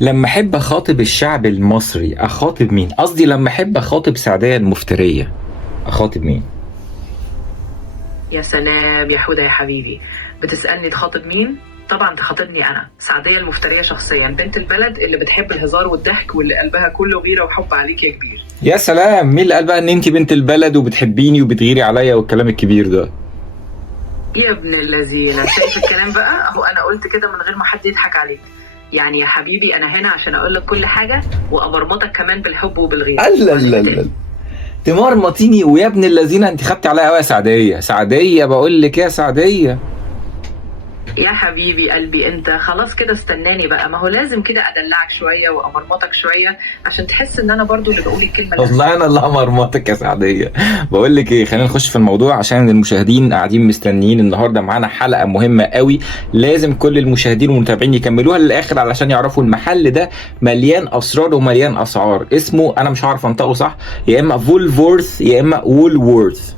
لما احب اخاطب الشعب المصري اخاطب مين؟ قصدي لما احب اخاطب سعدية المفترية اخاطب مين؟ يا سلام يا حودة يا حبيبي. بتسألني تخاطب مين؟ طبعا تخاطبني أنا سعدية المفترية شخصيا، بنت البلد اللي بتحب الهزار والضحك واللي قلبها كله غيرة وحب عليك يا كبير. يا سلام، مين اللي قال بقى ان انت بنت البلد وبتحبيني وبتغيري عليا والكلام الكبير ده؟ يا ابن اللذينة، شايف الكلام بقى؟ أهو أنا قلت كده من غير ما حد يضحك عليك. يعني يا حبيبي أنا هنا عشان أقول لك كل حاجة وأمرمطك كمان بالحب وبالغيرة. لا لا لا، تمرمطيني ويا ابن الذين انت خدتي عليا قوي يا سعدية. سعدية بقول لك يا سعدية. يا حبيبي قلبي انت خلاص كده استناني بقى، ما هو لازم كده ادلعك شويه وامرمطك شويه عشان تحس ان انا برضو اللي بقول الكلمه. والله انا اللي امرمطك يا سعدية. بقول لك ايه، خلينا نخش في الموضوع عشان المشاهدين قاعدين مستنيين. النهارده معانا حلقة مهمة قوي، لازم كل المشاهدين والمتابعين يكملوها للاخر علشان يعرفوا المحل ده مليان اسرار ومليان اسعار. اسمه انا مش عارف انطقه صح، يا اما فولفورث يا اما وولورث.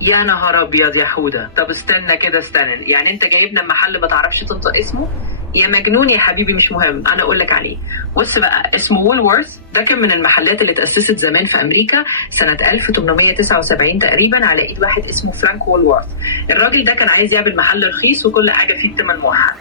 يا نهار ابيض يا حوده، طب استنى كده استنى، يعني انت جايبنا محل ما تعرفش تنطق اسمه؟ يا مجنون يا حبيبي، مش مهم انا اقول لك عليه. بص بقى، اسمه وولورث، ده كان من المحلات اللي اتاسست زمان في امريكا سنه 1879 تقريبا على ايد واحد اسمه فرانك وولورث. الراجل ده كان عايز يعمل محل رخيص وكل حاجه فيه بثمن موحد،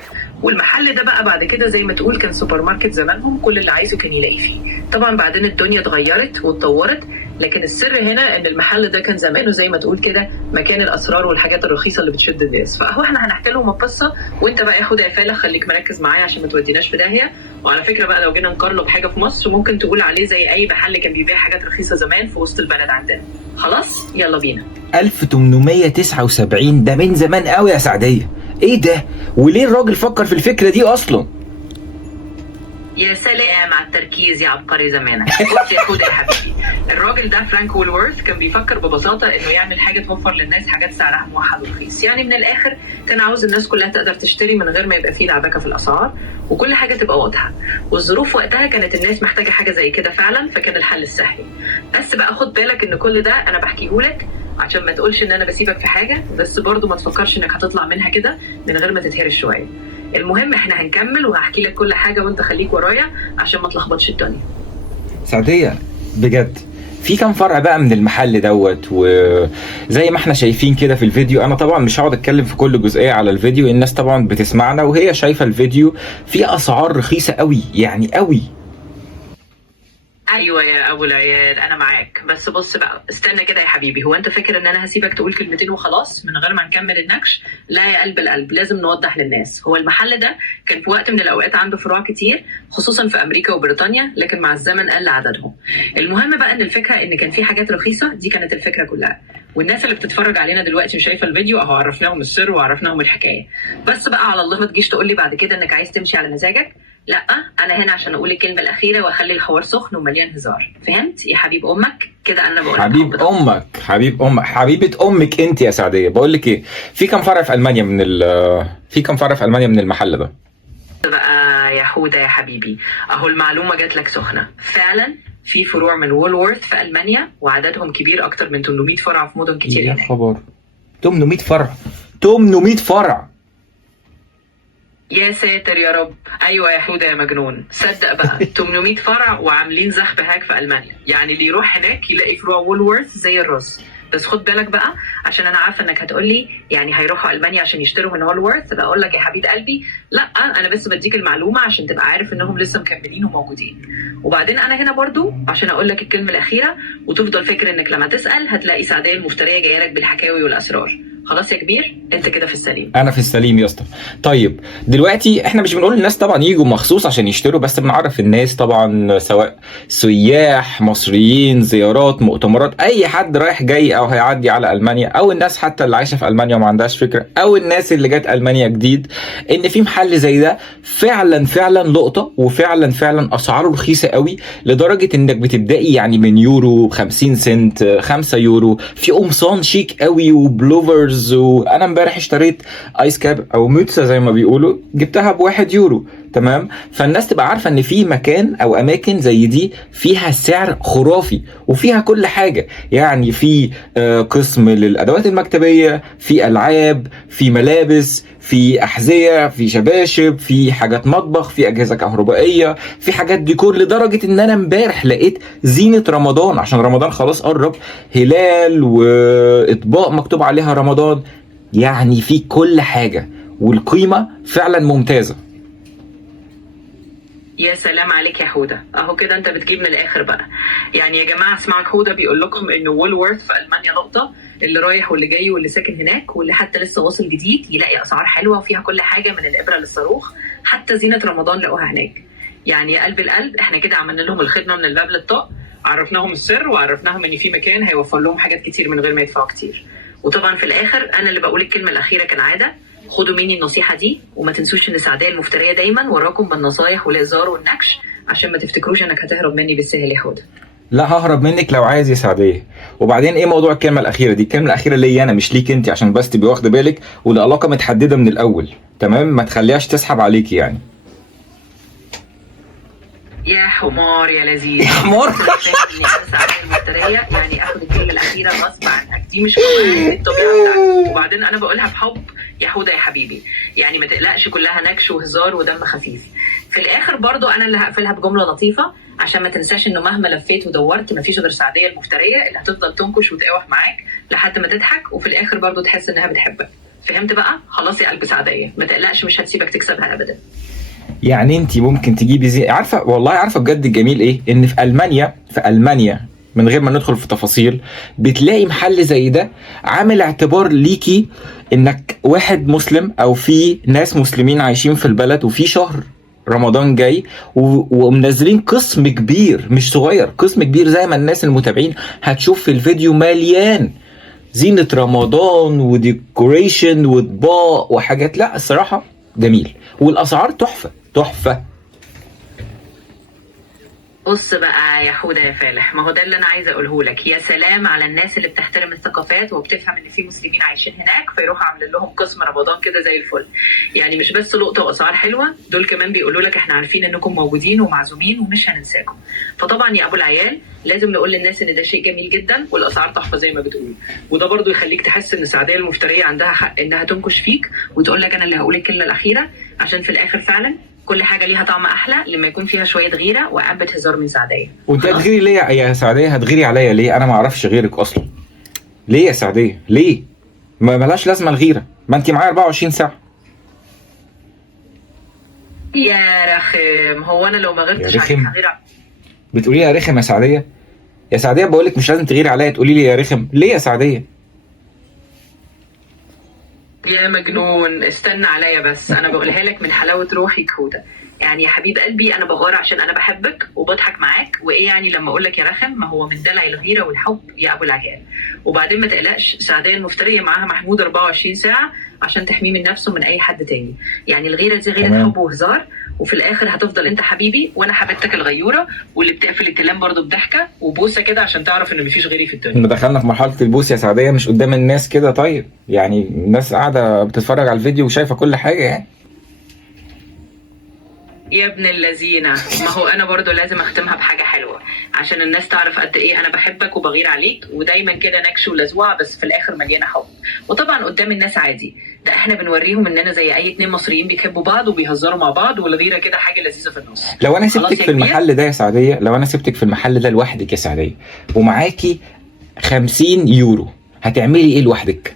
والمحل ده بقى بعد كده زي ما تقول كان سوبر ماركت زمانهم، كل اللي عايزه كان يلاقيه فيه. طبعا بعدين الدنيا اتغيرت واتطورت، لكن السر هنا ان المحل ده كان زمانه زي ما تقول كده مكان الاسرار والحاجات الرخيصه اللي بتشد الناس. فاهو احنا هنحكي لهم القصه، وانت بقى ياخد يا فالح خليك مركز معايا عشان ما توديناش في داهيه. وعلى فكره بقى، لو جينا نقارنه بحاجه في مصر ممكن تقول عليه زي اي محل كان بيبيع حاجات رخيصه زمان في وسط البلد عندنا. خلاص يلا بينا. 1879 ده من زمان قوي يا سعدية. ايه ده؟ وليه الراجل فكر في الفكرة دي اصلا؟ يا سلام على التركيز يا عبقري زمانك. بص يا حوده يا حبيبي، الراجل ده فرانك وولورث كان بيفكر ببساطه انه يعمل حاجه توفر للناس حاجات سعرها موحد ورخيص. يعني من الاخر كان عاوز الناس كلها تقدر تشتري من غير ما يبقى فيه لعبكه في الاسعار، وكل حاجه تبقى واضحه. والظروف وقتها كانت الناس محتاجه حاجه زي كده فعلا، فكان الحل السهل. بس بقى خد بالك ان كل ده انا بحكيهولك عشان ما تقولش ان انا بسيبك في حاجه، بس برضو ما تفكرش انك هتطلع منها كده من غير ما تتهرش شويه. المهم احنا هنكمل وهحكي لك كل حاجه وانت خليك ورايا عشان ما تلخبطش الدنيا. سعدية بجد، في كام فرع بقى من المحل دوت؟ وزي ما احنا شايفين كده في الفيديو، انا طبعا مش هقعد اتكلم في كل جزئية على الفيديو، الناس طبعا بتسمعنا وهي شايفة الفيديو. في اسعار رخيصة قوي، يعني قوي. ايوه يا ابو العيال انا معاك، بس بص بقى استنى كده يا حبيبي، هو انت فاكر ان انا هسيبك تقول كلمتين وخلاص من غير ما نكمل النكش؟ لا يا قلب القلب، لازم نوضح للناس. هو المحل ده كان في وقت من الاوقات عنده فروع كتير خصوصا في امريكا وبريطانيا، لكن مع الزمن قل عددهم. المهم بقى ان الفكره ان كان في حاجات رخيصه، دي كانت الفكره كلها. والناس اللي بتتفرج علينا دلوقتي وشايفه الفيديو اهو عرفناهم السر وعرفناهم الحكايه. بس بقى على الله ما تجيش تقول لي بعد كده انك عايز تمشي على مزاجك. لا، انا هنا عشان اقول الكلمه الاخيره واخلي الحوار سخن ومليان هزار. فهمت يا حبيب امك؟ كده انا بقول حبيب امك، حبيب امك، حبيبة امك انت يا سعدية. بقول لك ايه، في كام فرع في المانيا من في كام فرع في المانيا من المحل ده؟ بقى يا حوده يا حبيبي، اهو المعلومه جات لك سخنه فعلا. في فروع من وولورث في المانيا وعددهم كبير، اكتر من 800 فرع في مدن كتير يا هناك. خبر، 800 فرع! 800 فرع! يا ساتر يا رب. ايوه يا حوده يا مجنون، صدق بقى 800 فرع وعاملين زحف هاك في المانيا، يعني اللي يروح هناك يلاقي فروع وولورث زي الرز. بس خد بالك بقى، عشان انا عارفه انك هتقولي يعني هيروحوا المانيا عشان يشتروا من وولورث. بقول لك يا حبيب قلبي، لا، انا بس بديك المعلومه عشان تبقى عارف انهم لسه مكملين وموجودين. وبعدين انا هنا برضو عشان اقول لك الكلمه الاخيره، وتفضل فاكر انك لما تسال هتلاقي سعديه المفتريه جايه لك بالحكاوي والاسرار. خلاص يا كبير، انت كده في السليم. انا في السليم يا اسطى. طيب دلوقتي احنا مش بنقول للناس طبعا يجوا مخصوص عشان يشتروا، بس بنعرف الناس طبعا، سواء سياح مصريين، زيارات، مؤتمرات، اي حد رايح جاي او هيعدي على المانيا، او الناس حتى اللي عايشه في المانيا وما عندهاش فكره، او الناس اللي جت المانيا جديد، ان في محل زي ده فعلا فعلا لقطه، وفعلا فعلا اسعاره رخيصه قوي، لدرجه انك بتبداي يعني من يورو 50 سنت، 5 يورو. في قمصان شيك قوي وبلوفرز. وانا امبارح اشتريت ايس كاب او موتسا زي ما بيقولوا، جبتها ب1 يورو. تمام. فالناس تبقى عارفه ان في مكان او اماكن زي دي فيها سعر خرافي وفيها كل حاجه، يعني في قسم للادوات المكتبيه، في العاب، في ملابس، في احذيه، في شباشب، في حاجات مطبخ، في اجهزه كهربائيه، في حاجات ديكور، لدرجه ان انا امبارح لقيت زينه رمضان عشان رمضان خلاص قرب، هلال واطباق مكتوب عليها رمضان، يعني في كل حاجه والقيمه فعلا ممتازه. يا سلام عليك يا حوده، اهو كده انت بتجيب من الاخر بقى. يعني يا جماعه اسمعوا، حوده بيقول لكم ان وولورث في المانيا نقطه، اللي رايح واللي جاي واللي ساكن هناك واللي حتى لسه واصل جديد يلاقي اسعار حلوه وفيها كل حاجه من الابره للصاروخ، حتى زينه رمضان لقوها هناك. يعني يا قلب القلب احنا كده عملنا لهم الخدمه من الباب للطاق، عرفناهم السر وعرفناهم ان في مكان هيوفر لهم حاجات كتير من غير ما يدفعوا كتير. وطبعا في الاخر انا اللي بقول الكلمه الاخيره كالعاده، خدوا مني النصيحه دي وما تنسوش ان سعديه المفتريه دايما وراكم بالنصايح والهزار والنكش، عشان ما تفتكروش انك هتهرب مني بالسهل يا حوده. لا ههرب منك لو عايز يا سعديه. وبعدين ايه موضوع الكلمه الاخيره دي؟ الكلمه الاخيره ليا انا مش ليك انت، عشان بس تبقي واخده بالك، والعلاقه متحدده من الاول، تمام؟ ما تخليهاش تسحب عليكي يعني. يا حمار يا لذيذ يا حمار. اني انا سعديه المفتريه يعني اخد الكلمه الاخيره غصب عنك، دي مش الطبيعه بتاعتك. وبعدين انا بقولها بحب يا حوده يا حبيبي، يعني ما تقلقش، كلها نكش وهزار ودم خفيف. في الاخر برضو انا اللي هقفلها بجمله لطيفه، عشان ما تنساش انه مهما لفيت ودورت مفيش غير سعديه المفتريه اللي هتفضل تنكش وتقاوح معاك لحد ما تضحك وفي الاخر برضو تحس انها بتحبك. فهمت بقى؟ خلاص يا قلب سعديه، ما تقلقش مش هتسيبك تكسبها ابدا. يعني انت ممكن تجيبي عارفه والله، عارفه بجد الجميل ايه؟ ان في المانيا من غير ما ندخل في تفاصيل بتلاقي محل زي ده عامل اعتبار ليكي انك واحد مسلم او في ناس مسلمين عايشين في البلد وفي شهر رمضان جاي، ومنزلين قسم كبير مش صغير، قسم كبير زي ما الناس المتابعين هتشوف في الفيديو مليان زينة رمضان وديكوريشن واطباق وحاجات. لا الصراحة جميل والاسعار تحفة تحفة. بص بقى يا حوده يا فالح، ما هو ده اللي انا عايزه اقوله لك. يا سلام على الناس اللي بتحترم الثقافات وبتفهم ان في مسلمين عايشين هناك فيروحوا عاملين لهم قسم رمضان كده زي الفل. يعني مش بس لقطه واسعار حلوه، دول كمان بيقولوا لك احنا عارفين انكم موجودين ومعزومين ومش هننساكم. فطبعا يا ابو العيال لازم نقول للناس ان ده شيء جميل جدا والاسعار تحفه زي ما بتقول، وده برضو يخليك تحس ان سعديه المفتريه عندها حق انها تنكش فيك وتقول لك انا اللي هقول الكلمه الاخيره، عشان في الاخر فعلا كل حاجه ليها طعم احلى لما يكون فيها شويه غيره وعبه هزار من سعديه. وانت هتغيري ليه يا سعديه؟ هتغيري عليا ليه؟ انا ما اعرفش غيرك اصلا. ليه يا سعديه؟ ليه؟ ما ملهاش لازمه الغيره، ما انت معايا 24 ساعه. يا رخم، هو انا لو ما غيرتش عليك هغير؟ بتقولي يا رخم يا سعديه؟ يا سعديه بقول لك مش لازم تغيري عليا تقولي لي يا رخم. ليه يا سعديه؟ يا مجنون استنى عليا بس، انا بقولها لك من حلاوه روحي كوده. يعني يا حبيب قلبي انا بغار عشان انا بحبك وبضحك معاك، وايه يعني لما اقول لك يا رخم؟ ما هو من دلع الغيره والحب يا ابو العجال. وبعدين ما تقلقش، سعديه المفتريه معاها محمود 24 ساعه عشان تحميه من نفسه من اي حد تاني. يعني الغيره دي غيره حب وهزار، وفي الاخر هتفضل انت حبيبي وانا حبيبتك الغيوره واللي بتقفل الكلام برضو بضحكه وبوسه كده عشان تعرف ان مفيش غيري في الدنيا. احنا دخلنا في مرحله البوس يا سعديه، مش قدام الناس كده طيب؟ يعني الناس قاعده بتتفرج على الفيديو وشايفه كل حاجه يعني. يا ابن اللذينه، ما هو انا برضو لازم اختمها بحاجه حلوه عشان الناس تعرف قد ايه انا بحبك وبغير عليك، ودايما كده نكش ولزوعه بس في الاخر مليانه حب. وطبعا قدام الناس عادي، ده احنا بنوريهم اننا زي اي اتنين مصريين بيحبوا بعض وبيهزروا مع بعض، والغيره كده حاجه لذيذه في النص. لو انا سبتك في المحل ده يا سعديه، لو انا سبتك في المحل ده لوحدك يا سعديه ومعاكي 50 يورو هتعملي ايه لوحدك؟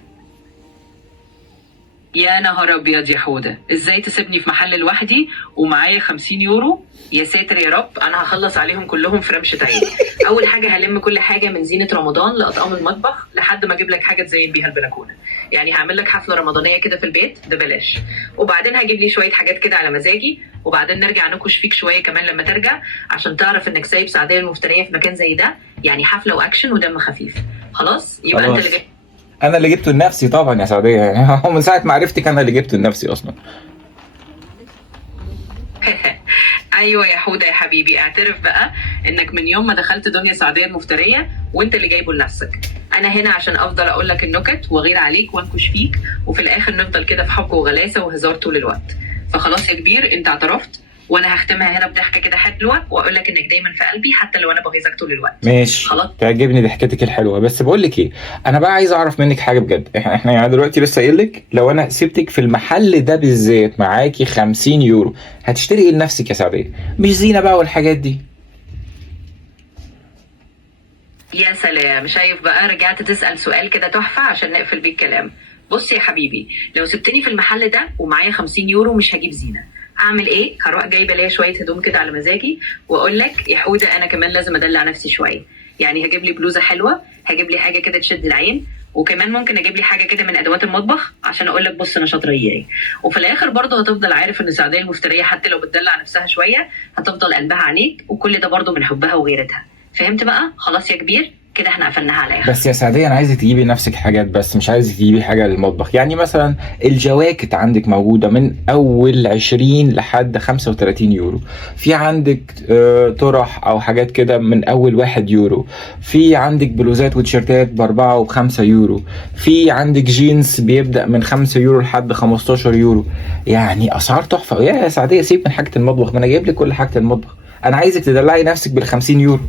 يا نهار ابيض يا حوده، ازاي تسيبني في محل لوحدي ومعايا 50 يورو؟ يا ساتر يا رب، انا هخلص عليهم كلهم في رمشه عين. اول حاجه هلم كل حاجه من زينه رمضان لاطقام المطبخ لحد ما اجيب لك حاجه تزين بيها البلكونه. يعني هعمل لك حفله رمضانيه كده في البيت ده بلاش. وبعدين هجيب لي شويه حاجات كده على مزاجي، وبعدين نرجع نكش فيك شويه كمان لما ترجع عشان تعرف انك سايب سعديه المفتريه في مكان زي ده. يعني حفله واكشن ودم خفيف. خلاص يبقى خلاص. انت اللي انا اللي جبته لنفسي طبعا يا سعديه، يعني من ساعه ما عرفتك انا اللي جبته لنفسي اصلا. ايوه يا حوده يا حبيبي، اعترف بقى انك من يوم ما دخلت دنيا سعديه المفتريه وانت اللي جايبه لنفسك. انا هنا عشان افضل اقول لك النكت واغير عليك وانكش فيك، وفي الاخر نفضل كده في حب وغلاسه وهزار طول الوقت. فخلاص يا كبير انت اعترفت، وانا هختمها هنا بضحكه كده حلوه واقول لك انك دايما في قلبي حتى لو انا بغيظك طول الوقت. ماشي، خلاص. تعجبني ضحكتك الحلوه. بس بقول لك ايه، انا بقى عايز اعرف منك حاجه بجد. احنا يعني دلوقتي لسه قايل لك لو انا سبتك في المحل ده بالذات معاكي 50 يورو هتشتري ايه لنفسك يا سعديه؟ مش زينه بقى والحاجات دي. يا سلام، شايف بقى رجعت تسأل سؤال كده تحفة عشان نقفل بيه الكلام. بص يا حبيبي، لو سبتني في المحل ده ومعايا 50 يورو مش هجيب زينة، اعمل ايه؟ هروح جايبه ليا شويه هدوم كده على مزاجي واقول لك يا حوده انا كمان لازم ادلع نفسي شويه. يعني هجيب لي بلوزه حلوه، هجيب لي حاجه كده تشد العين، وكمان ممكن اجيب لي حاجه كده من ادوات المطبخ عشان اقول لك بص انا شاطره ايه. وفي الاخر برضه هتفضل عارف ان سعديه المفتريه حتى لو بتدلع نفسها شويه هتفضل قلبها عليك، وكل ده برضه من حبها وغيرتها. فهمت بقى؟ خلاص يا كبير، كده احنا قفلناها على الاخر. بس يا سعديه انا عايزك تجيبي لنفسك حاجات، بس مش عايزك تجيبي حاجه للمطبخ. يعني مثلا الجواكت عندك موجوده من اول 20 لحد 35 يورو. في عندك طرح او حاجات كده من اول 1 يورو. في عندك بلوزات وتيشيرتات ب4 وب5 يورو. في عندك جينز بيبدا من 5 يورو لحد 15 يورو. يعني اسعار تحفه. يا سعديه سيب من حاجه المطبخ، ما انا جايب لك كل حاجه المطبخ. انا عايزك تدلعي نفسك بال50 يورو.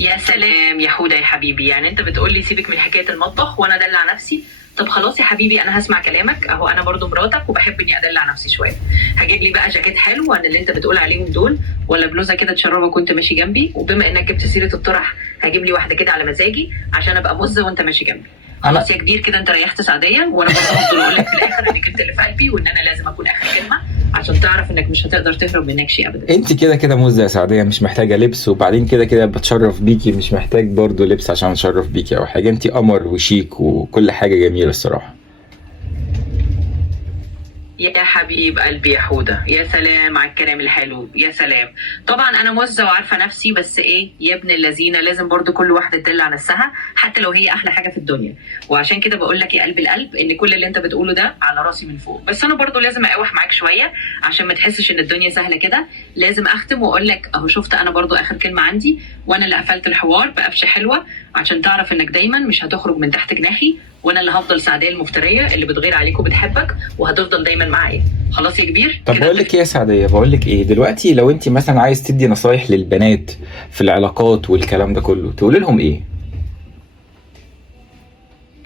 يا سلام يا حوده يا حبيبي، يعني انت بتقول لي سيبك من حكايه المطبخ وانا ادلع نفسي؟ طب خلاص يا حبيبي، انا هسمع كلامك، اهو انا برضو مراتك وبحب اني ادلع نفسي شويه. هجيب لي بقى جاكيت حلو عن اللي انت بتقول عليهم دول، ولا بلوزه كده تشربك وانت ماشي جنبي، وبما انك جبت سيره الطرح هجيب لي واحده كده على مزاجي عشان ابقى مزه وانت ماشي جنبي. خلاص يا كبير، كده انت ريحت سعديه، وانا برضه هفضل اقول لك في الاخر انك انت اللي في قلبي وان انا لازم اكون اخر كلمه عشان تعرف انك مش هتقدر تهرب منك شيء ابدا. انت كده كده مزه يا سعديه، مش محتاجه لبس، وبعدين كده كده بتشرف بيكي، مش محتاج برضو لبس عشان اتشرف بيكي او حاجه. انت قمر وشيك وكل حاجه جميله الصراحه. يا حبيب قلبي يا حوده، يا سلام على الكلام الحلو، يا سلام. طبعا انا مزه وعارفه نفسي، بس ايه يا ابن اللذينه، لازم برضو كل واحده تدلع نفسها حتى لو هي احلى حاجه في الدنيا. وعشان كده بقول لك يا قلب القلب ان كل اللي انت بتقوله ده على راسي من فوق، بس انا برضو لازم اقاوح معاك شويه عشان ما تحسش ان الدنيا سهله كده. لازم اختم واقول لك اهو شفت انا برضو اخر كلمه عندي، وانا اللي قفلت الحوار بقفشه حلوه عشان تعرف انك دايما مش هتخرج من تحت جناحي، وانا اللي هفضل سعديه المفتريه اللي بتغير عليك وبتحبك وهتفضل دايما معايا. خلاص يا كبير. طب بقول لك ايه يا سعديه، بقول لك ايه دلوقتي، لو انت مثلا عايز تدي نصايح للبنات في العلاقات والكلام ده كله تقولي لهم ايه؟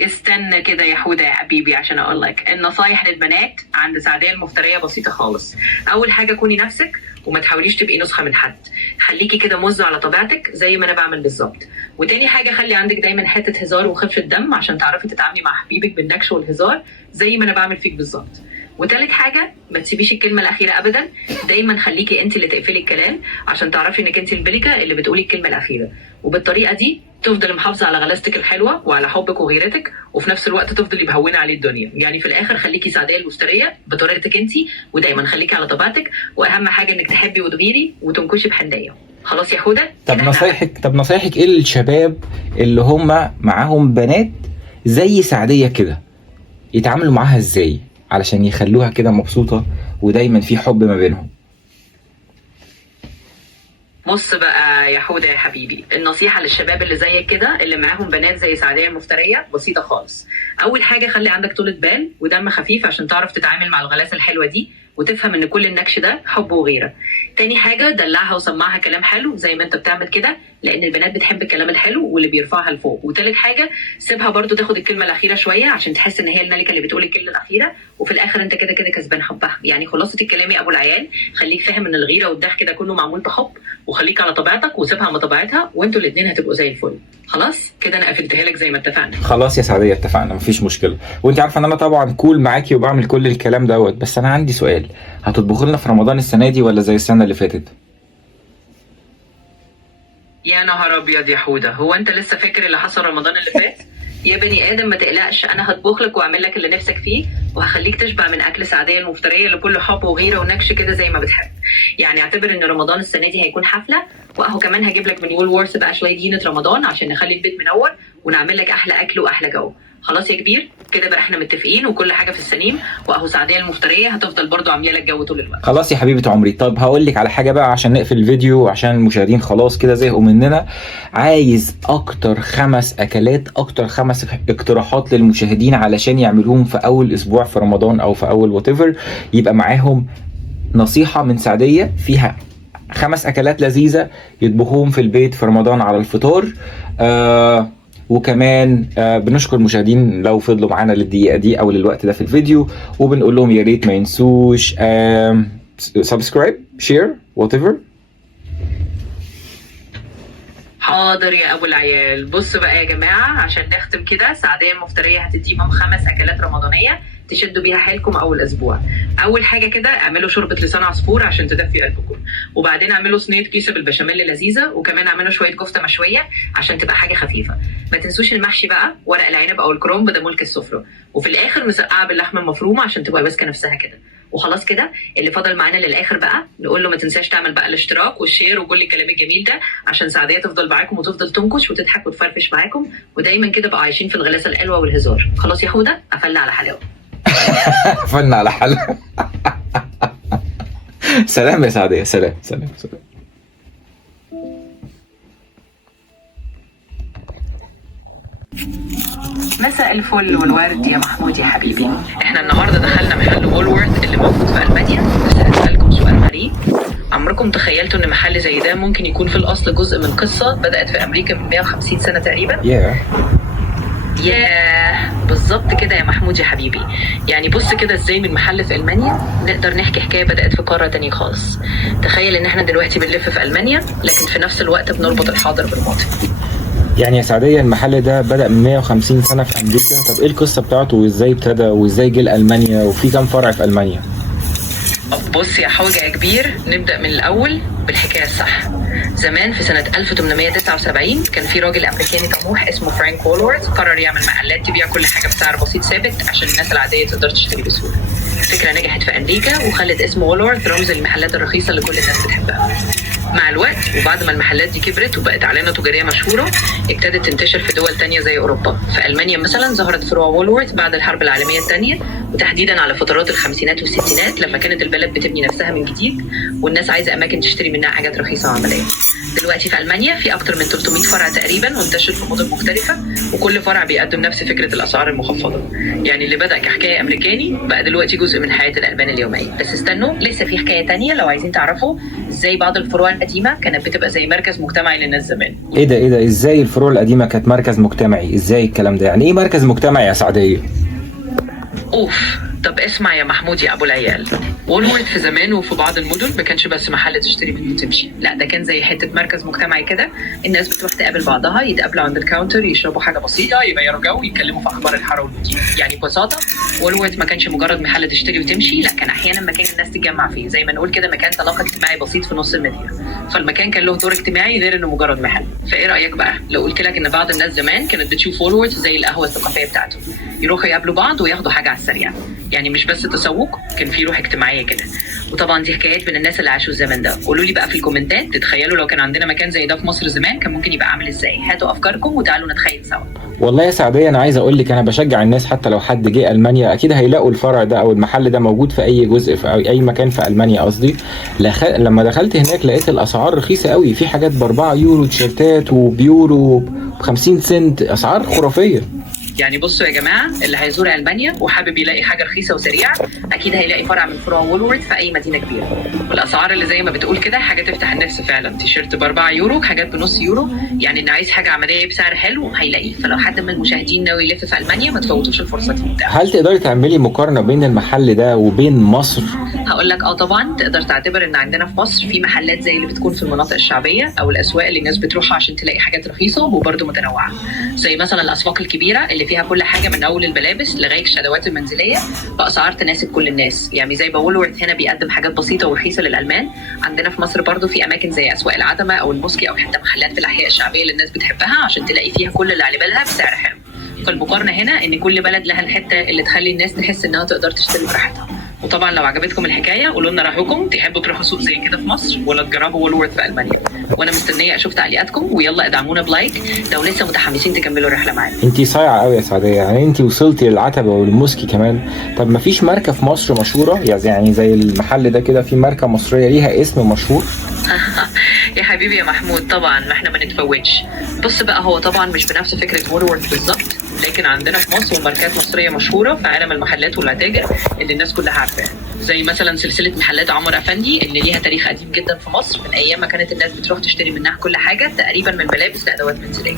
استنى كده يا حوده يا حبيبي عشان اقول لك النصايح للبنات عند سعديه المفتريه بسيطه خالص. اول حاجه كوني نفسك وما تحاوليش تبقي نسخه من حد، خليكي كده مزه على طبيعتك زي ما انا بعمل بالظبط. وتاني حاجه خلي عندك دايما حته هزار وخفه دم عشان تعرفي تتعاملي مع حبيبك بالنكش والهزار زي ما انا بعمل فيك بالظبط. وتالت حاجه ما تسيبيش الكلمه الاخيره ابدا، دايما خليكي انت اللي تقفلي الكلام عشان تعرفي انك انت الملكه اللي بتقولي الكلمه الاخيره. وبالطريقه دي تفضل محافظه على غلاستك الحلوه وعلى حبك وغيرتك، وفي نفس الوقت تفضلي مهونه عليه الدنيا. يعني في الاخر خليكي سعديه المفتريه بطريقتك انت، ودايما خليكي على طبيعتك، واهم حاجه انك تحبي وتغيري وتنكشي بحنيه. خلاص يا حوده. طب نصايحك ايه للشباب اللي هم معاهم بنات زي سعديه كده، يتعاملوا معاها ازاي علشان يخلوها كده مبسوطه ودايما في حب ما بينهم؟ بص بقى يا حوده يا حبيبي، النصيحه للشباب اللي زيك كده اللي معاهم بنات زي سعديه المفتريه بسيطه خالص. اول حاجه خلي عندك طولة بال ودم خفيف عشان تعرف تتعامل مع الغلاسه الحلوه دي وتفهم ان كل النكش ده حب وغيره. تاني حاجه دلعها وسمعها كلام حلو زي ما انت بتعمل كده، لان البنات بتحب الكلام الحلو واللي بيرفعها لفوق. وتالت حاجه سيبها برضو تاخد الكلمه الاخيره شويه عشان تحس ان هي الملكه اللي بتقول الكلمه الاخيره، وفي الاخر انت كده كده كسبان حبها. يعني خلاصه الكلام يا ابو العيال، خليك فاهم ان الغيره والضحك ده كله معمول بحب، وخليك على طبيعتك وسيبها على طبيعتها وانتوا الاثنين هتبقوا زي الفل. خلاص كده انا قفلتها لك زي ما اتفقنا. خلاص يا سعديه اتفقنا، مفيش مشكله. وانت عارفه ان انا طبعا كول معاكي وبعمل كل الكلام دوت، بس انا عندي سؤال، هتطبخوا لنا في رمضان السنه دي ولا زي السنه اللي فاتت؟ يا نهار ابيض يا حوده، هو انت لسه فاكر اللي حصل رمضان اللي فات؟ يا بني ادم ما تقلقش، انا هطبخ لك واعمل لك اللي نفسك فيه، وهخليك تشبع من اكل سعديه المفتريه اللي كله حب وغيره ونكش كده زي ما بتحب. يعني اعتبر ان رمضان السنه دي هيكون حفله، واهو كمان هجيب لك من وول وورث بقى شويه دينه رمضان عشان نخلي البيت منور ونعمل لك احلى اكل واحلى جو. خلاص يا كبير كده بقى احنا متفقين وكل حاجه في السليم، واهو سعديه المفتريه هتفضل برضو عامله لك جو طول الوقت. خلاص يا حبيبه عمري. طب هقول لك على حاجه بقى عشان نقفل الفيديو، عشان المشاهدين خلاص كده زهقوا مننا. عايز اكتر 5 اكلات، اكتر 5 اقتراحات للمشاهدين علشان يعملوهم في اول اسبوع في رمضان او في اول وات، يبقى معاهم نصيحه من سعديه فيها 5 اكلات لذيذه يطبخوهم في البيت في رمضان على الفطار. وكمان بنشكر المشاهدين لو فضلوا معانا للدقيقه دي او للوقت ده في الفيديو، وبنقول لهم يا ريت ما ينسوش سبسكرايب شير وات ايفر. حاضر يا ابو العيال. بصوا بقى يا جماعه عشان نختم كده، سعديه المفتريه هتديهم 5 اكلات رمضانيه تشدوا بيها حيلكم اول اسبوع. اول حاجه كده اعملوا شوربه لسان عصفور عشان تدفي قلبكم، وبعدين اعملوا صينيه كيسه بالبشاميل لذيذه، وكمان اعملوا شويه كفته مشويه عشان تبقى حاجه خفيفه. ما تنسوش المحشي بقى، ورق العنب او الكرنب ده ملك السفره، وفي الاخر مسقعه باللحمه المفرومه عشان تبقى ماسكه نفسها كده. وخلاص كده اللي فضل معانا للاخر بقى نقول له ما تنساش تعمل بقى الاشتراك والشير وكل الكلام الجميل ده عشان سعديه تفضل معاكم وتفضل تنكش وتضحك وتفرفش معاكم، ودايما كده بقى عايشين في الغلاسه الحلوه والهزار. خلاص يا حوده قفلنا على حلاوه. قفلنا على حلاوه. سلام يا سعديه. سلام سلام سلام. مساء الفل والورد يا محمود يا حبيبي. احنا النهارده دخلنا محل وولورث اللي موجود في المانيا، بس هسألكم سؤال غريب. عمركم تخيلتوا ان محل زي ده ممكن يكون في الاصل جزء من قصه بدأت في امريكا من 150 سنه تقريبا؟ ياه بالظبط كده يا محمود يا حبيبي. يعني بص كده ازاي من محل في المانيا نقدر نحكي حكايه بدأت في قاره تانية خالص. تخيل ان احنا دلوقتي بنلف في المانيا لكن في نفس الوقت بنربط الحاضر بالماضي. يعني يا سعدية المحل ده بدأ من 150 سنة في أمريكا، طب إيه القصة بتاعته وإزاي ابتدى وإزاي جه لألمانيا وفي كام فرع في ألمانيا؟ بص يا حوجة يا كبير، نبدأ من الأول بالحكاية الصح. زمان في سنة 1879 كان في راجل أمريكاني طموح اسمه فرانك وولورث قرر يعمل محلات تبيع كل حاجة بسعر بسيط ثابت عشان الناس العادية تقدر تشتري بسهولة. الفكرة نجحت في أمريكا وخلت اسم وولورث رمز المحلات الرخيصة اللي كل الناس بتحبها. مع الوقت وبعد ما المحلات دي كبرت وبقت علامة تجارية مشهورة، ابتدت تنتشر في دول تانية زي أوروبا. في ألمانيا مثلا ظهرت فروع وولورث بعد الحرب العالمية الثانية، وتحديدا على فترات الخمسينات والستينات لما كانت البلد بتبني نفسها من جديد والناس عايزة أماكن تشتري منها حاجات رخيصة وعملية. دلوقتي في ألمانيا في أكتر من 300 فرع تقريبا منتشر في مدن مختلفة، وكل فرع بيقدم نفس فكرة الأسعار المخفضة. يعني اللي بدأ كحكاية أمريكاني بقى دلوقتي جزء من حياة الألمان اليومية. بس استنوا، لسه في حكاية تانية لو عايزين تعرفوا ازاي بعض الفروع القديمة كانت بتبقى زي مركز مجتمعي للناس زمان. ايه ده ازاي الفروع القديمة كانت مركز مجتمعي؟ ازاي الكلام ده؟ يعني ايه مركز مجتمعي يا سعدية؟ اوف، طب اسمع يا محمود يا ابو العيال. وولورث في زمان وفي بعض المدن ما كانش بس محل تشتري منه وتمشي، لا ده كان زي حته مركز مجتمعي كده. الناس بتروح تقابل بعضها، يتقابلوا عند الكاونتر، يشربوا حاجه بسيطه، يغيروا جو، يتكلموا في اخبار الحاره والمدينه. يعني ببساطه وولورث ما كانش مجرد محل تشتري وتمشي، لا كان احيانا مكان الناس تتجمع فيه، زي ما نقول كده مكان تلاقي اجتماعي بسيط في نص المدينه. فالمكان كان له دور اجتماعي غير انه مجرد محل. فايه رايك بقى لو قلت لك ان بعض الناس زمان كانت بتشوف وولورث زي القهوه الثقافيه بتاعته، يروحوا يقابلوا بعض وياخدوا حاجه على السريع. يعني مش بس تسوق، كان في روح اجتماعيه كده. وطبعا دي حكايات من الناس اللي عاشوا الزمن ده. قولوا لي بقى في الكومنتات، تتخيلوا لو كان عندنا مكان زي ده في مصر زمان كان ممكن يبقى عامل ازاي؟ هاتوا افكاركم وتعالوا نتخيل سوا. والله يا سعدية انا عايز اقول لك انا بشجع الناس حتى لو حد جه المانيا اكيد هيلاقوا الفرع ده او المحل ده موجود في اي جزء في اي مكان في المانيا قصدي. لما دخلت هناك لقيت الاسعار رخيصه قوي، في حاجات ب4 يورو تيشيرتات وبيورو ب50 سنت، اسعار خرافيه. يعني بصوا يا جماعه، اللي هيزور المانيا وحابب يلاقي حاجه رخيصه وسريعه اكيد هيلاقي فرع من فروع وولورث في اي مدينه كبيره. والاسعار اللي زي ما بتقول كده حاجه تفتح النفس فعلا. تيشيرت ب4 يورو، حاجات بنص يورو، يعني اللي عايز حاجه عمليه بسعر حلو هيلاقيه. فلو حد من المشاهدين ناوي يلف في المانيا ما تفوتوش الفرصه دي. هل تقدري تعملي مقارنه بين المحل ده وبين مصر؟ هقول لك طبعا. تقدر تعتبر ان عندنا في مصر في محلات زي اللي بتكون في المناطق الشعبيه او الاسواق اللي الناس بتروحها عشان تلاقي حاجات رخيصه وبرده متنوعه، زي مثلا الاسواق الكبيره اللي فيها كل حاجه من اول الملابس لغايه الادوات المنزليه باسعار تناسب كل الناس. يعني زي وولورث هنا بيقدم حاجات بسيطه ورخيصه للالمان. عندنا في مصر برضو في اماكن زي اسواق العتمه او الموسكي او حتى محلات في الاحياء الشعبيه اللي الناس بتحبها عشان تلاقي فيها كل اللي على بالها بسعر حلو. فالمقارنه هنا ان كل بلد لها الحته اللي تخلي الناس تحس انها تقدر تشتري براحتها. وطبعا لو عجبتكم الحكايه قولوا لنا رايكم، تحبوا تروحوا سوق زي كده في مصر ولا تجربوا وولورث في المانيا؟ وانا مستنيه اشوف تعليقاتكم، ويلا ادعمونا بلايك لو لسه متحمسين تكملوا الرحله معانا. انتي صايعه قوي يا سعديه، يعني انتي وصلتي للعتبه والموسكي كمان. طب ما فيش ماركه في مصر مشهوره يعني زي المحل ده كده، في ماركه مصريه ليها اسم مشهور؟ يا حبيبي يا محمود طبعا ما احنا ما نتفوتش. بص بقى، هو طبعا مش بنفس فكره وولورث بالظبط، لكن عندنا في مصر ماركات مصريه مشهوره في عالم المحلات والمتاجر اللي الناس كلها عارفاها، زي مثلا سلسله محلات عمر افندي اللي ليها تاريخ قديم جدا في مصر، من ايام ما كانت الناس بتروح تشتري منها كل حاجه تقريبا من ملابس لادوات منزليه.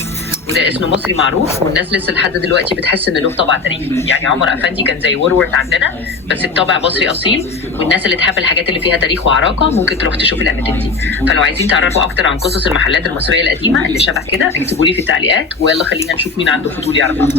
وده اسم مصري معروف والناس لسه لحد دلوقتي بتحس ان له طابع تاريخي. يعني عمر افندي كان زي وولورث عندنا بس بطابع مصري اصيل، والناس اللي تحب الحاجات اللي فيها تاريخ وعراقه ممكن تروح تشوف الاماكن دي. فلو عايزين تعرفوا اكتر عن قصص المحلات المصريه القديمه اللي شبه كده اكتبوا لي في التعليقات، ويلا خلينا نشوف مين عنده فضول يعرف اكتر.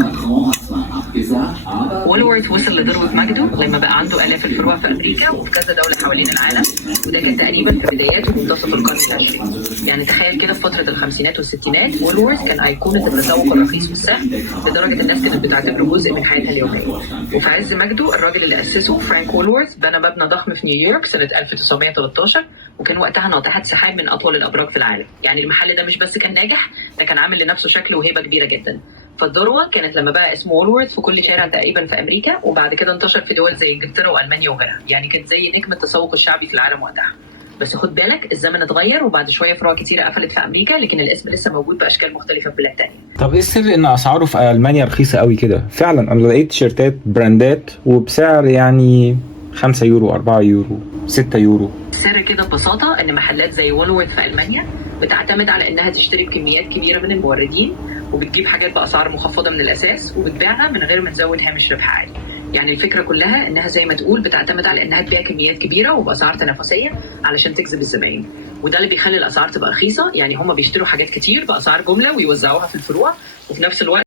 وولورث وصل لذروه مجده لما بقى عنده الاف الفروع في امريكا وفي كذا دوله حوالين العالم، وده كان تقريبا في بدايات ومنتصف القرن العشرين. يعني تخيل كده في فتره الخمسينات والستينات وولورث كان ايقونه التسوق الرخيص والسهل، لدرجه الناس كانت بتعتبره جزء من حياتها اليوميه. وفي عز مجده الراجل اللي اسسه فرانك وولورث بنى مبنى ضخم في نيويورك سنه 1913، وكان وقتها ناطحه سحاب من اطول الابراج في العالم. يعني المحل ده مش بس كان ناجح، ده كان عامل لنفسه شكل وهيبه كبيره جدا. فالذروه كانت لما بقى اسمه وولورث في كل شارع تقريبا في امريكا، وبعد كده انتشر في دول زي انجلترا والمانيا وغيرها. يعني كانت زي نجم التسوق الشعبي في العالم وقتها. بس خد بالك الزمن اتغير، وبعد شويه فروع كتيره قفلت في امريكا، لكن الاسم لسه موجود باشكال مختلفه في بلاد تانية. طب ايه السر ان اسعاره في المانيا رخيصه قوي كده؟ فعلا انا لقيت تيشيرتات براندات وبسعر يعني 5 يورو 4 يورو 6 يورو. السر كده ببساطه ان محلات زي وولورث في المانيا بتعتمد على انها تشتري بكميات كبيره من الموردين، وبتجيب حاجات باسعار مخفضه من الاساس وبتبيعها من غير ما تزود هامش ربح عالي. يعني الفكره كلها انها زي ما تقول بتعتمد على انها تبيع كميات كبيره وباسعار تنافسيه علشان تجذب الزباين، وده اللي بيخلي الاسعار تبقى رخيصه. يعني هم بيشتروا حاجات كتير باسعار جمله ويوزعوها في الفروع، وفي نفس الوقت